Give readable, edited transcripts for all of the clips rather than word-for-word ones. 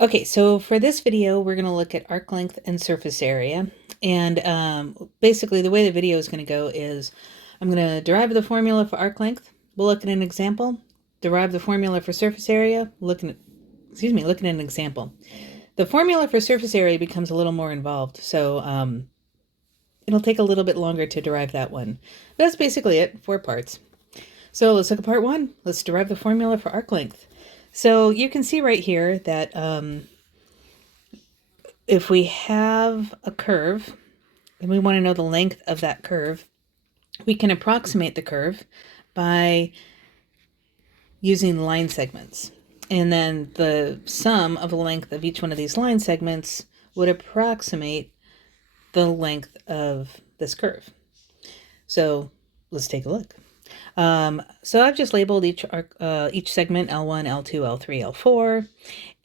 Okay, so for this video, we're going to look at arc length and surface area. And basically the way the video is going to go is I'm going to derive the formula for arc length. We'll look at an example, derive the formula for surface area, looking at an example. The formula for surface area becomes a little more involved, so it'll take a little bit longer to derive that one. That's basically it, 4 parts. So let's look at part 1. Let's derive the formula for arc length. So you can see right here that if we have a curve and we want to know the length of that curve, we can approximate the curve by using line segments. And then the sum of the length of each one of these line segments would approximate the length of this curve. So let's take a look. So I've just labeled each segment L1, L2, L3, L4,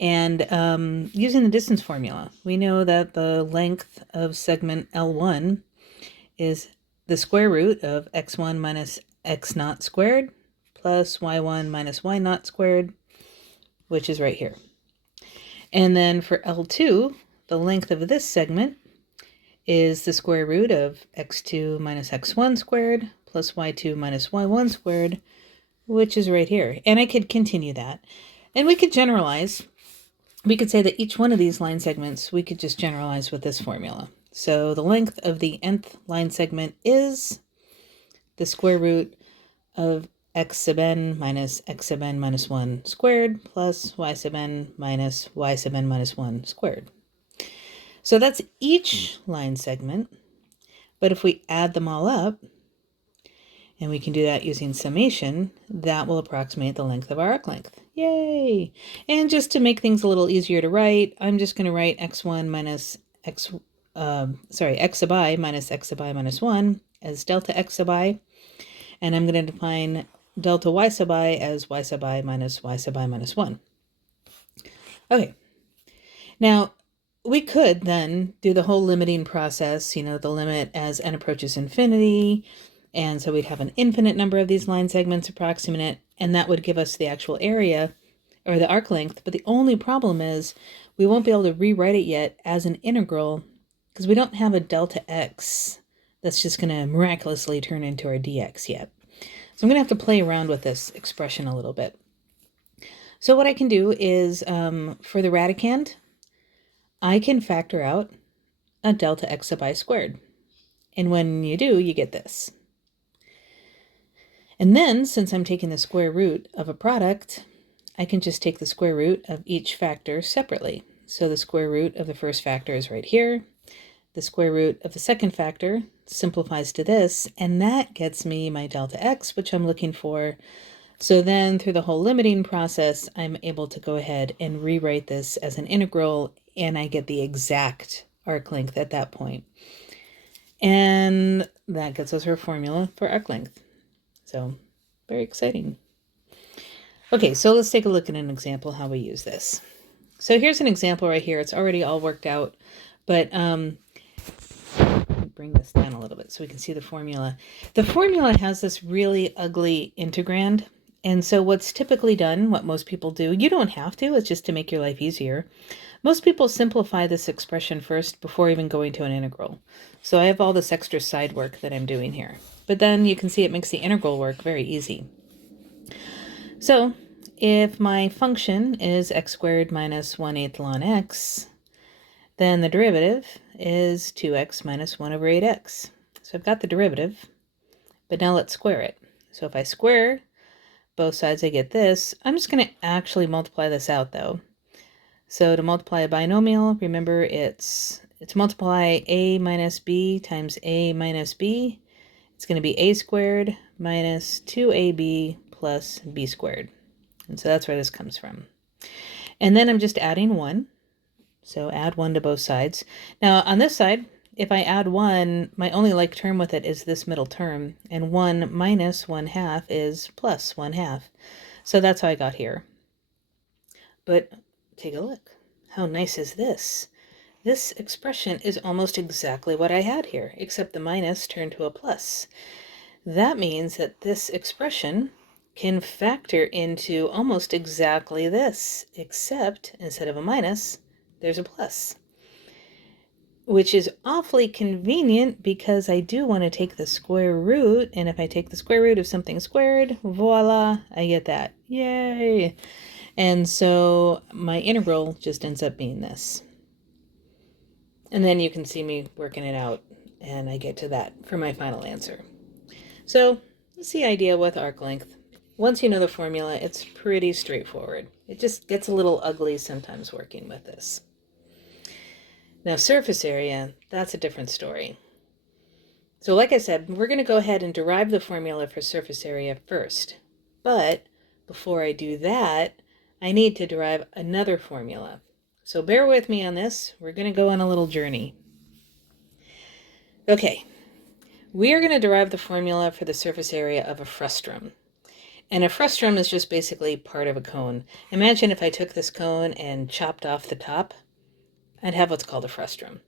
and using the distance formula, we know that the length of segment L1 is the square root of x1 minus x naught squared plus y1 minus y naught squared, which is right here. And then for L2, the length of this segment is the square root of x2 minus x1 squared plus y2 minus y1 squared, which is right here. And I could continue that. And we could generalize. We could say that each one of these line segments, we could just generalize with this formula. So the length of the nth line segment is the square root of x sub n minus x sub n minus 1 squared plus y sub n minus y sub n minus 1 squared. So that's each line segment. But if we add them all up, and we can do that using summation, that will approximate the length of our arc length. Yay! And just to make things a little easier to write, I'm just going to write x1 minus x sub I minus x sub I minus 1 as delta x sub I. And I'm going to define delta y sub I as y sub I minus y sub I minus 1. Okay. Now, we could then do the whole limiting process, the limit as n approaches infinity. And so we'd have an infinite number of these line segments approximate, and that would give us the actual area or the arc length. But the only problem is we won't be able to rewrite it yet as an integral because we don't have a delta x that's just going to miraculously turn into our dx yet. So I'm going to have to play around with this expression a little bit. So what I can do is for the radicand, I can factor out a delta x sub I squared. And when you do, you get this. And then, since I'm taking the square root of a product, I can just take the square root of each factor separately. So the square root of the first factor is right here. The square root of the second factor simplifies to this, and that gets me my delta x, which I'm looking for. So then, through the whole limiting process, I'm able to go ahead and rewrite this as an integral, and I get the exact arc length at that point. And that gets us our formula for arc length. So, very exciting. Okay, so let's take a look at an example how we use this. So here's an example right here. It's already all worked out, but let me bring this down a little bit so we can see the formula. The formula has this really ugly integrand, and so what's typically done, what most people do, you don't have to, it's just to make your life easier. Most people simplify this expression first before even going to an integral. So I have all this extra side work that I'm doing here. But then you can see it makes the integral work very easy. So if my function is x squared minus 1/8 ln x, then the derivative is 2x minus 1 over 8x. So I've got the derivative, but now let's square it. So if I square both sides, I get this. I'm just going to actually multiply this out though. So to multiply a binomial, remember it's multiply a minus b times a minus b. It's going to be a squared minus 2ab plus b squared. And so that's where this comes from. And then I'm just adding 1. So add 1 to both sides. Now on this side, if I add 1, my only like term with it is this middle term. And 1 minus 1/2 is plus 1/2. So that's how I got here. But take a look. How nice is this? This expression is almost exactly what I had here, except the minus turned to a plus. That means that this expression can factor into almost exactly this, except instead of a minus, there's a plus, which is awfully convenient because I do want to take the square root, and if I take the square root of something squared, voila, I get that. Yay! And so my integral just ends up being this. And then you can see me working it out, and I get to that for my final answer. So that's the idea with arc length. Once you know the formula, it's pretty straightforward. It just gets a little ugly sometimes working with this. Now, surface area, that's a different story. So like I said, we're going to go ahead and derive the formula for surface area first. But before I do that, I need to derive another formula. So bear with me on this. We're going to go on a little journey. Okay, we are going to derive the formula for the surface area of a frustrum. And a frustrum is just basically part of a cone. Imagine if I took this cone and chopped off the top, I'd have what's called a frustrum.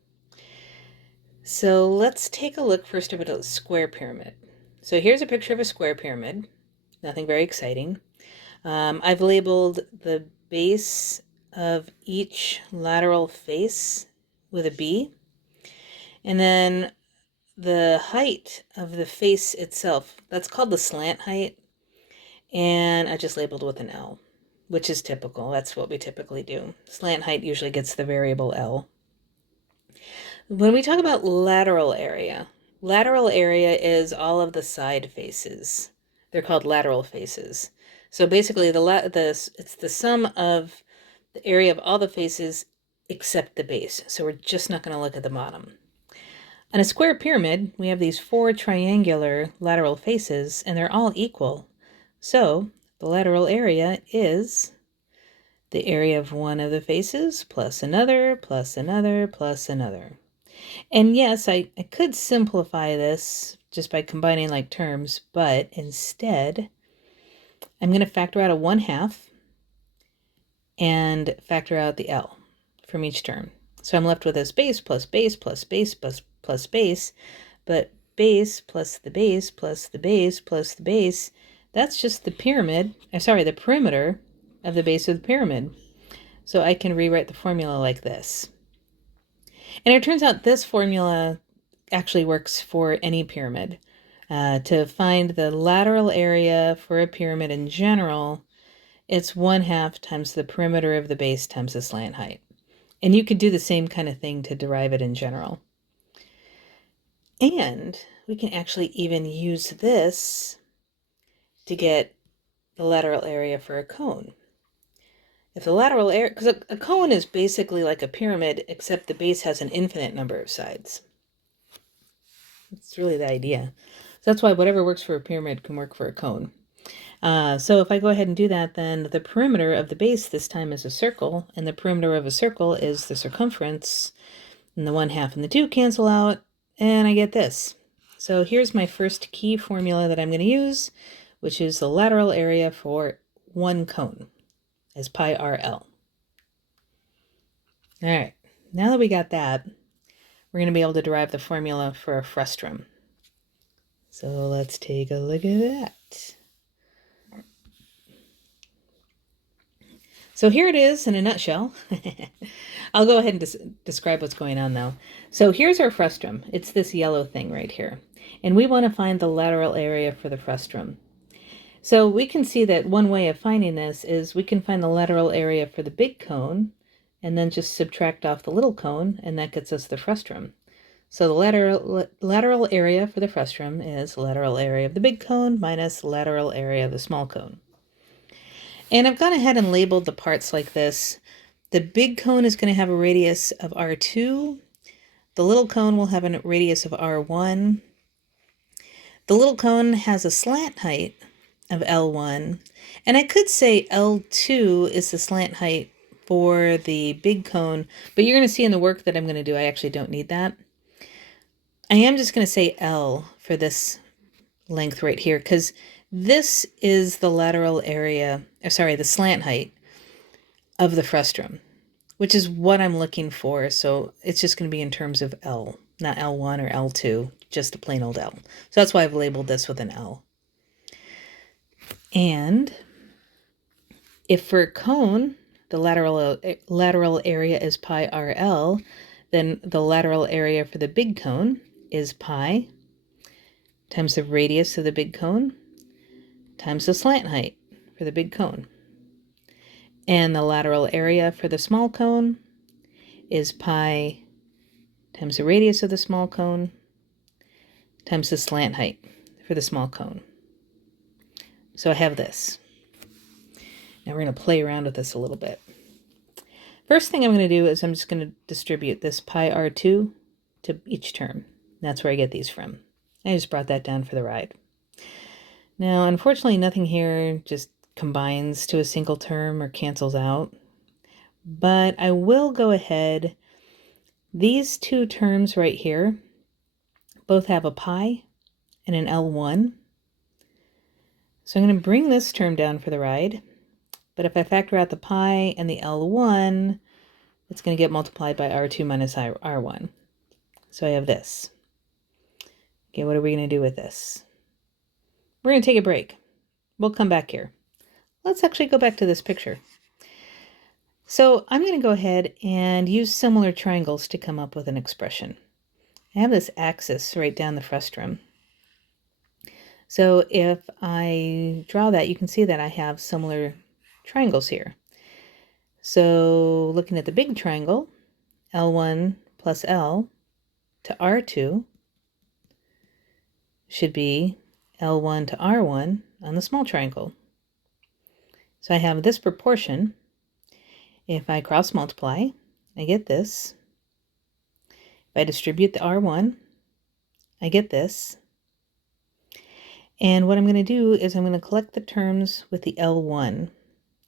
So let's take a look first at a square pyramid. So here's a picture of a square pyramid. Nothing very exciting. I've labeled the base of each lateral face with a B. And then the height of the face itself, that's called the slant height. And I just labeled with an L, which is typical. That's what we typically do. Slant height usually gets the variable L. When we talk about lateral area is all of the side faces. They're called lateral faces. So basically, it's the sum of the area of all the faces except the base. So we're just not going to look at the bottom. On a square pyramid, we have these 4 triangular lateral faces, and they're all equal. So the lateral area is the area of one of the faces plus another, plus another, plus another. And yes, I could simplify this just by combining like terms, but instead I'm going to factor out a 1/2 and factor out the L from each term. So I'm left with this base plus base plus base plus base, but base plus the base plus the base plus the base, that's just the the perimeter of the base of the pyramid. So I can rewrite the formula like this. And it turns out this formula actually works for any pyramid. To find the lateral area for a pyramid in general, it's 1/2 times the perimeter of the base times the slant height. And you could do the same kind of thing to derive it in general. And we can actually even use this to get the lateral area for a cone. If the lateral area, because a cone is basically like a pyramid, except the base has an infinite number of sides. That's really the idea. So that's why whatever works for a pyramid can work for a cone. So if I go ahead and do that, then the perimeter of the base this time is a circle, and the perimeter of a circle is the circumference, and the 1/2 and the 2 cancel out, and I get this. So here's my first key formula that I'm going to use, which is the lateral area for one cone, as pi RL. All right, now that we got that, we're going to be able to derive the formula for a frustrum. So let's take a look at that. So here it is in a nutshell. I'll go ahead and describe what's going on though. So here's our frustrum. It's this yellow thing right here. And we want to find the lateral area for the frustrum. So we can see that one way of finding this is we can find the lateral area for the big cone and then just subtract off the little cone, and that gets us the frustrum. So the lateral area for the frustrum is lateral area of the big cone minus lateral area of the small cone. And I've gone ahead and labeled the parts like this. The big cone is going to have a radius of R2. The little cone will have a radius of R1. The little cone has a slant height of L1. And I could say L2 is the slant height for the big cone, but you're going to see in the work that I'm going to do, I actually don't need that. I am just going to say L for this length right here, because this is the lateral area, the slant height of the frustrum, which is what I'm looking for. So it's just going to be in terms of L, not L1 or L2, just a plain old L. So that's why I've labeled this with an L. And if for a cone, the lateral area is pi RL, then the lateral area for the big cone is pi times the radius of the big cone times the slant height for the big cone. And the lateral area for the small cone is pi times the radius of the small cone times the slant height for the small cone. So I have this. Now we're going to play around with this a little bit. First thing I'm going to do is I'm just going to distribute this pi r2 to each term. That's where I get these from. I just brought that down for the ride. Now, unfortunately, nothing here just combines to a single term or cancels out. But I will go ahead. These two terms right here both have a pi and an L1. So I'm going to bring this term down for the ride. But if I factor out the pi and the L1, it's going to get multiplied by R2 minus R1. So I have this. Okay, what are we going to do with this? We're going to take a break. We'll come back here. Let's actually go back to this picture. So I'm going to go ahead and use similar triangles to come up with an expression. I have this axis right down the frustrum. So if I draw that, you can see that I have similar triangles here. So looking at the big triangle, L1 plus L to R2 should be L1 to R1 on the small triangle. So I have this proportion. If I cross multiply, I get this. If I distribute the R1, I get this. And what I'm going to do is I'm going to collect the terms with the L1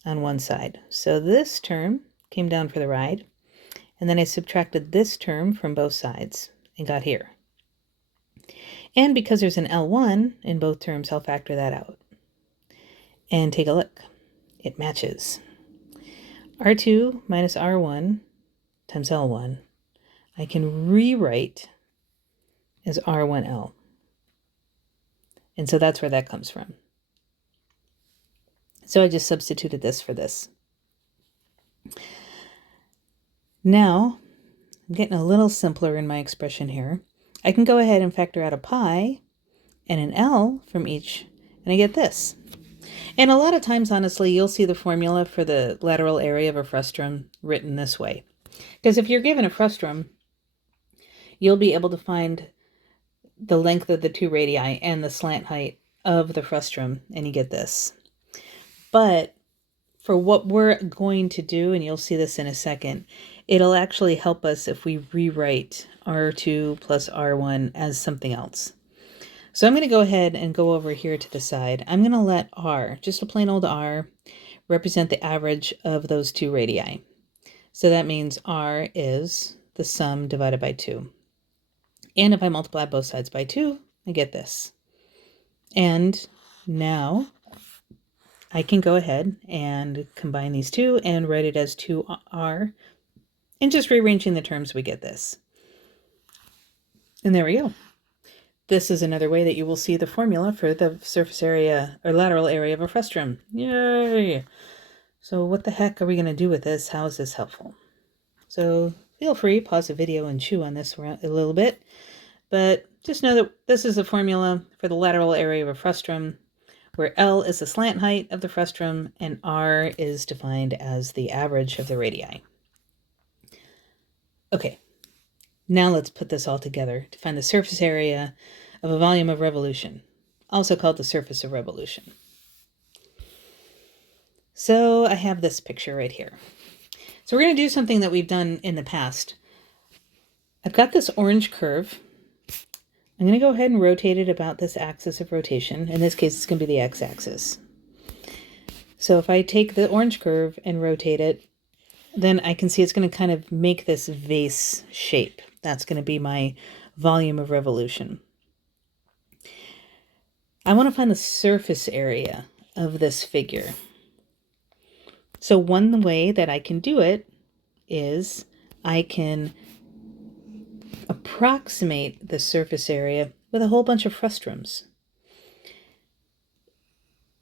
on one side. So this term came down for the ride, and then I subtracted this term from both sides and got here. And because there's an L1 in both terms, I'll factor that out. And take a look. It matches. R2 minus R1 times L1, I can rewrite as R1L. And so that's where that comes from. So I just substituted this for this. Now, I'm getting a little simpler in my expression here. I can go ahead and factor out a pi and an L from each, and I get this. And a lot of times, honestly, you'll see the formula for the lateral area of a frustrum written this way. Because if you're given a frustrum, you'll be able to find the length of the two radii and the slant height of the frustrum, and you get this. But for what we're going to do, and you'll see this in a second, it'll actually help us if we rewrite R2 plus R1 as something else. So I'm going to go ahead and go over here to the side. I'm going to let R, just a plain old R, represent the average of those two radii. So that means R is the sum divided by 2. And if I multiply both sides by 2, I get this. And now I can go ahead and combine these two and write it as 2R. And just rearranging the terms, we get this. And there we go. This is another way that you will see the formula for the surface area or lateral area of a frustrum. Yay! So what the heck are we going to do with this? How is this helpful? So feel free, pause the video and chew on this a little bit. But just know that this is a formula for the lateral area of a frustrum, where L is the slant height of the frustrum and R is defined as the average of the radii. Okay, now let's put this all together to find the surface area of a volume of revolution, also called the surface of revolution. So I have this picture right here. So we're going to do something that we've done in the past. I've got this orange curve. I'm going to go ahead and rotate it about this axis of rotation. In this case, it's going to be the x-axis. So if I take the orange curve and rotate it, then I can see it's going to kind of make this vase shape. That's going to be my volume of revolution. I want to find the surface area of this figure. So one way that I can do it is I can approximate the surface area with a whole bunch of frustrums.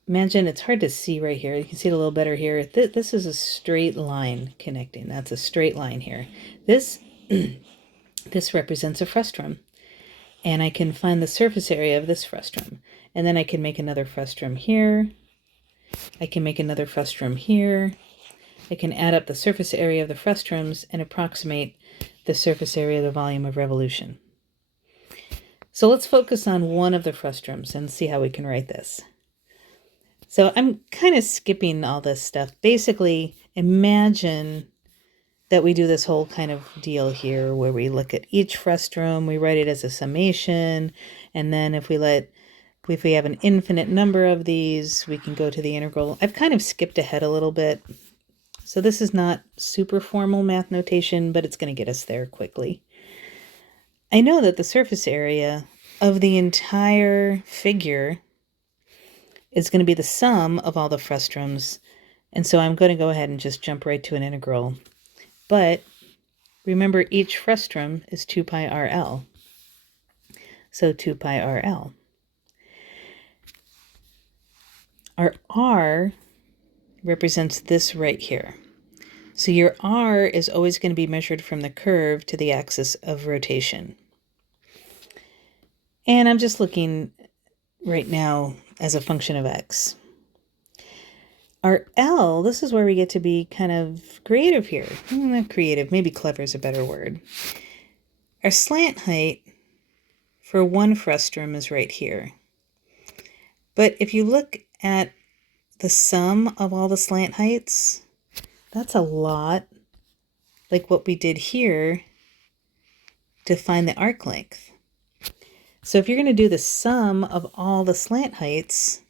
imagine, it's hard to see right here. You can see it a little better here. This is a straight line connecting. That's a straight line here. This, this represents a frustrum. And I can find the surface area of this frustrum. And then I can make another frustrum here. I can make another frustrum here. I can add up the surface area of the frustrums and approximate the surface area of the volume of revolution. So let's focus on one of the frustrums and see how we can write this. So I'm kind of skipping all this stuff. Basically, imagine that we do this whole kind of deal here where we look at each frustrum, we write it as a summation, and then if we have an infinite number of these, we can go to the integral. I've kind of skipped ahead a little bit. So this is not super formal math notation, but it's going to get us there quickly. I know that the surface area of the entire figure is going to be the sum of all the frustrums, and so I'm going to go ahead and just jump right to an integral. But remember, each frustrum is 2 pi RL. So 2 pi RL. Our R represents this right here. So your R is always going to be measured from the curve to the axis of rotation. And I'm just looking right now as a function of x. Our L, this is where we get to be kind of creative here. Not creative, maybe clever is a better word. Our slant height for one frustrum is right here. But if you look at the sum of all the slant heights, that's a lot like what we did here to find the arc length. So if you're going to do the sum of all the slant heights,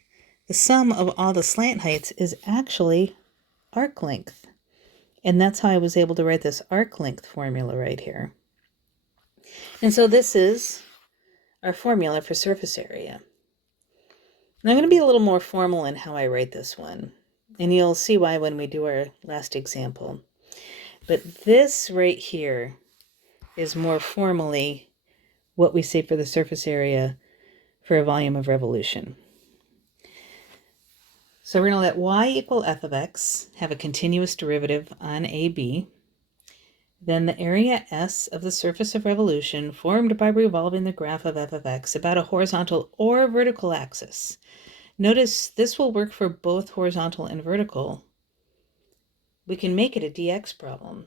the sum of all the slant heights is actually arc length. And that's how I was able to write this arc length formula right here. And so this is our formula for surface area. And I'm going to be a little more formal in how I write this one. And you'll see why when we do our last example. But this right here is more formally what we say for the surface area for a volume of revolution. So we're going to let y equal f of x have a continuous derivative on AB. Then the area S of the surface of revolution formed by revolving the graph of f of x about a horizontal or vertical axis. Notice this will work for both horizontal and vertical. We can make it a dx problem,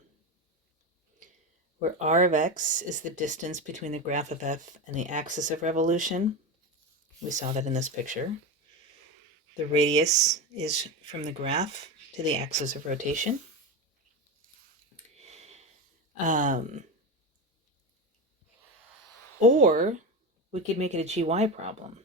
where r of x is the distance between the graph of f and the axis of revolution. We saw that in this picture. The radius is from the graph to the axis of rotation. Or we could make it a gy problem.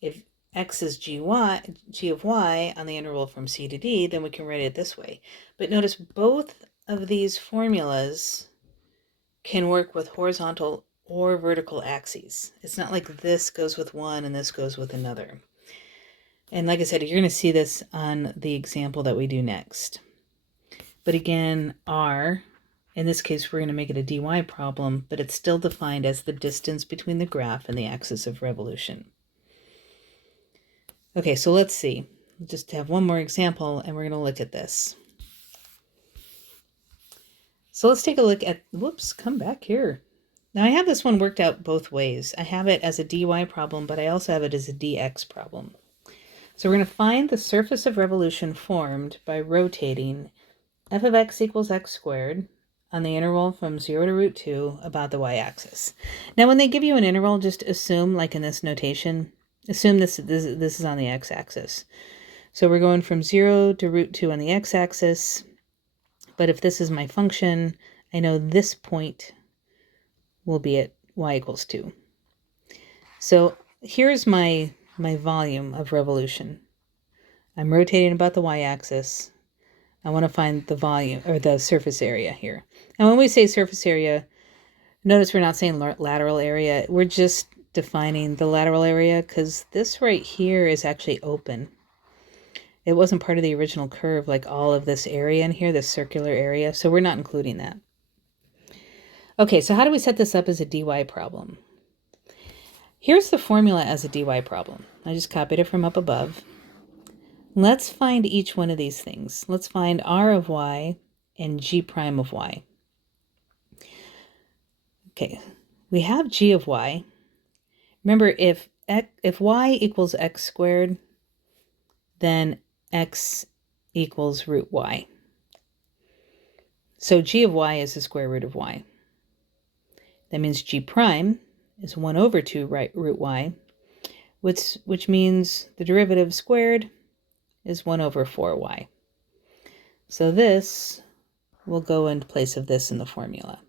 If x is g of y on the interval from c to d, then we can write it this way. But notice both of these formulas can work with horizontal or vertical axes. It's not like this goes with one and this goes with another. And like I said, you're going to see this on the example that we do next. But again, r, in this case, we're going to make it a dy problem, but it's still defined as the distance between the graph and the axis of revolution. Okay, so let's see. Just have one more example, and we're going to look at this. So let's take a look at, whoops, come back here. Now I have this one worked out both ways. I have it as a dy problem, but I also have it as a dx problem. So we're going to find the surface of revolution formed by rotating f of x equals x squared on the interval from 0 to root 2 about the y-axis. Now when they give you an interval, just assume, like in this notation, assume this is on the x-axis. So we're going from 0 to root 2 on the x-axis, but if this is my function, I know this point will be at y equals 2. So here's my volume of revolution. I'm rotating about the y-axis. I want to find the volume, or the surface area here. And when we say surface area, notice we're not saying lateral area. We're just defining the lateral area because this right here is actually open. It wasn't part of the original curve, like all of this area in here, this circular area, so we're not including that. Okay, so how do we set this up as a dy problem? Here's the formula as a dy problem. I just copied it from up above. Let's find each one of these things. Let's find r of y and g prime of y. Okay, we have g of y. Remember, if y equals x squared, then x equals root y. So g of y is the square root of y. That means g prime is 1 over 2 root y, which means the derivative squared is 1 over 4y. So this will go in place of this in the formula.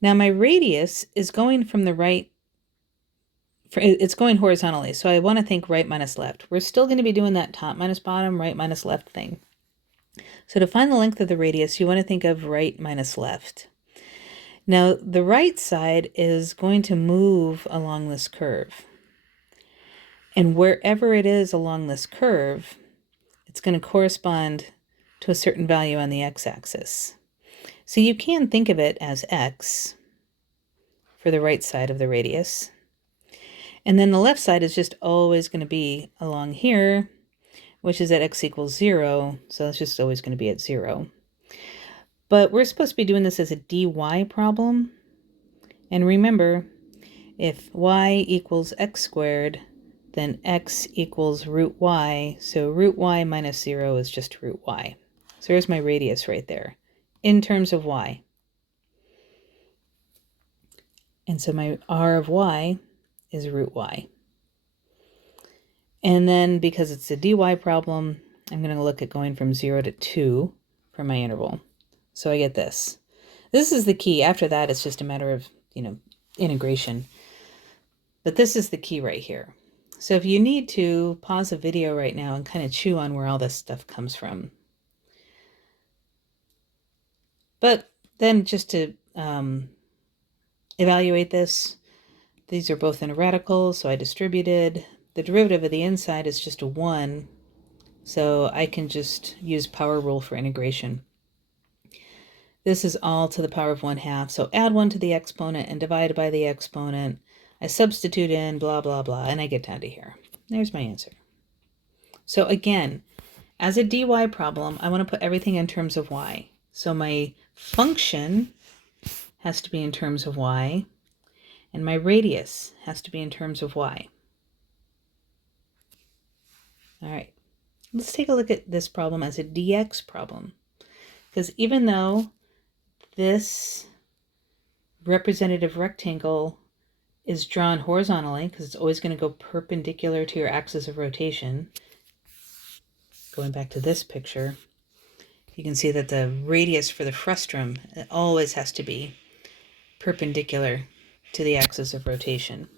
Now my radius is going from the right, it's going horizontally, so I want to think right minus left. We're still going to be doing that top minus bottom, right minus left thing. So to find the length of the radius, you want to think of right minus left. Now the right side is going to move along this curve. And wherever it is along this curve, it's going to correspond to a certain value on the x-axis. So you can think of it as x for the right side of the radius. And then the left side is just always going to be along here, which is at x equals 0, so it's just always going to be at 0. But we're supposed to be doing this as a dy problem. And remember, if y equals x squared, then x equals root y, so root y minus 0 is just root y. So there's my radius right there, in terms of y. And so my r of y is root y. And then because it's a dy problem, I'm going to look at going from 0 to 2 for my interval. So I get this. This is the key. After that, it's just a matter of, integration. But this is the key right here. So if you need to, pause the video right now and kind of chew on where all this stuff comes from. But then just to evaluate this, these are both in a radical, so I distributed. The derivative of the inside is just a 1, so I can just use power rule for integration. This is all to the power of 1/2, so add 1 to the exponent and divide by the exponent. I substitute in, blah, blah, blah, and I get down to here. There's my answer. So again, as a dy problem, I want to put everything in terms of y. So my function has to be in terms of y, and my radius has to be in terms of y. All right, let's take a look at this problem as a dx problem. Because even though this representative rectangle is drawn horizontally, because it's always going to go perpendicular to your axis of rotation, going back to this picture, you can see that the radius for the frustrum always has to be perpendicular to the axis of rotation.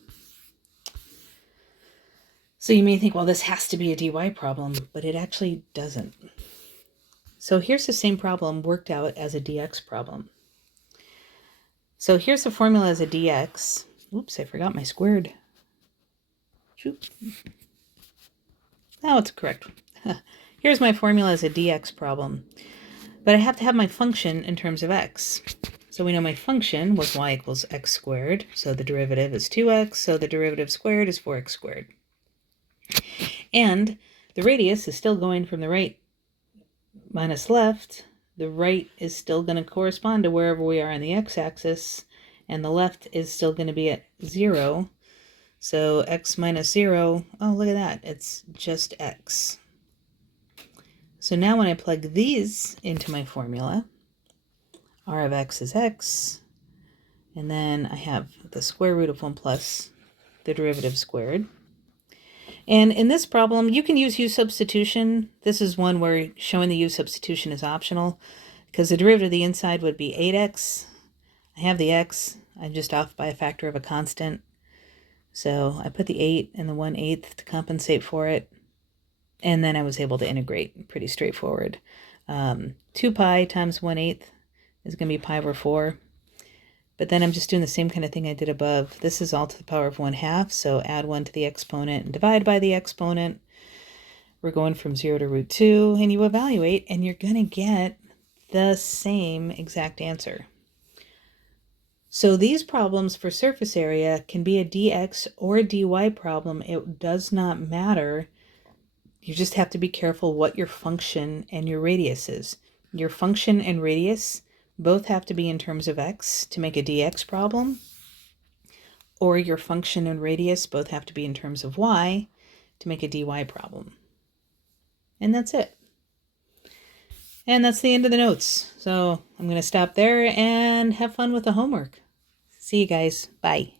So you may think, well, this has to be a dy problem, but it actually doesn't. So here's the same problem worked out as a dx problem. So here's the formula as a dx. Oops, I forgot my squared. Shoot. Oh, it's correct. Here's my formula as a dx problem. But I have to have my function in terms of x. So we know my function was y equals x squared. So the derivative is 2x. So the derivative squared is 4x squared. And the radius is still going from the right minus left. The right is still going to correspond to wherever we are on the x-axis. And the left is still going to be at 0. So x minus 0, oh, look at that. It's just x. So now when I plug these into my formula, r of x is x, and then I have the square root of 1 plus the derivative squared. And in this problem, you can use substitution. This is one where showing the substitution is optional, because the derivative of the inside would be 8x. I have the x, I'm just off by a factor of a constant. So I put the 8 and the 1/8 to compensate for it. And then I was able to integrate, pretty straightforward. 2 pi times 1/8 is going to be pi over 4. But then I'm just doing the same kind of thing I did above. This is all to the power of 1/2, so add 1 to the exponent and divide by the exponent. We're going from 0 to root 2, and you evaluate, and you're going to get the same exact answer. So these problems for surface area can be a dx or a dy problem. It does not matter. You just have to be careful what your function and your radius is. Your function and radius both have to be in terms of x to make a dx problem, or your function and radius both have to be in terms of y to make a dy problem. And that's it. And that's the end of the notes. So I'm going to stop there and have fun with the homework. See you guys. Bye.